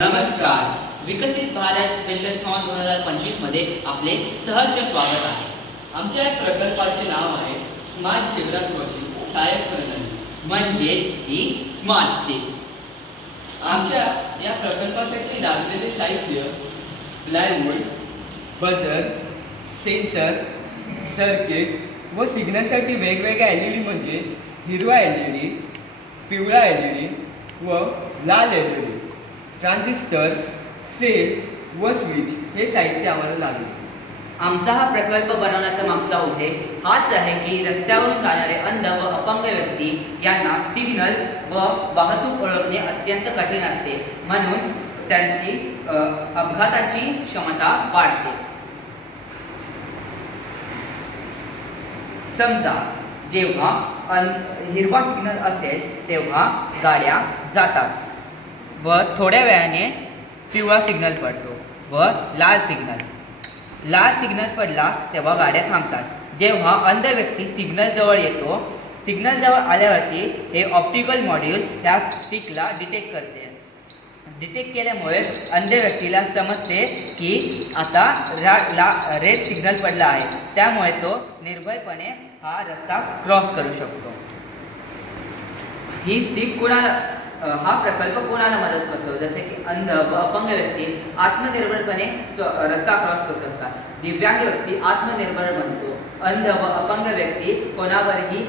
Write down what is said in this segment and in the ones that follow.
नमस्कार. विकसित भारत वेल्थस्थॉन 2025 मध्ये आपले सहर्ष स्वागत आहे. आमच्या या प्रकल्पाचे नाव आहे स्मार्ट झेब्रा क्रॉसिंग सहाय्यक प्रणाली, म्हणजेच ही स्मार्ट सिटी. आमच्या या प्रकल्पासाठी लागलेले साहित्य प्लायवूड, बजर, सेन्सर, सर्किट व सिग्नलसाठी वेगवेगळ्या LED म्हणजे हिरवा LED, पिवळा LED व लाल LED, ट्रान्झिस्टर, सेल व स्विच हे साहित्य आम्हाला लागले. आमचा हा प्रकल्प बनवण्याचा मागचा उद्देश हाच आहे की रस्त्यावरून जाणारे अंध व अपंग व्यक्ती यांना सिग्नल व वाहतूक ओळखणे अत्यंत कठीण असते, म्हणून त्यांची अपघाताची क्षमता वाढते. समजा जेव्हा हिरवा सिग्नल असेल तेव्हा गाड्या जातात व थोड्या वेळाने पिवळा सिग्नल पडतो व लाल सिग्नल पडला तेव्हा गाड्या थांबतात. जेव्हा अंध व्यक्ती सिग्नल जवळ येतो, सिग्नल जवळ आल्यावरती हे ऑप्टिकल मॉड्यूल त्या स्टिकला डिटेक्ट केल्यामुळे अंध व्यक्तीला समजते की आता रेड सिग्नल पडला आहे, त्यामुळे तो निर्भयपणे हा रस्ता क्रॉस करू शकतो. ही स्टिक हा प्रकल्प कोणाला मदत करतो, जसे की अंध व अपंग व्यक्ती आत्मनिर्भरपणे रस्ता क्रॉस करू शकतात. दिव्यांग व्यक्ती आत्मनिर्भर बनतो. अंध व अपंग व्यक्ती कोणावरही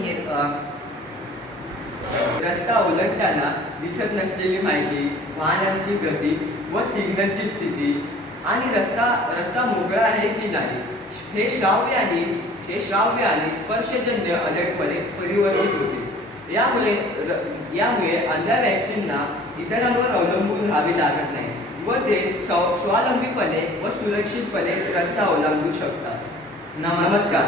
रस्ता ओलांडताना दिसत नसलेली माहिती, वाहनांची गती व सिग्नलची स्थिती आणि रस्ता मोकळा आहे की नाही हे श्राव्य आणि स्पर्शजन्य अलर्टमध्ये परिवर्तित होते. यामुळे अंध व्यक्तींना इतरांवर अवलंबून राहावे लागत नाही व ते स्वावलंबीपणे व सुरक्षितपणे रस्ता ओलांडू शकतात. नमस्कार.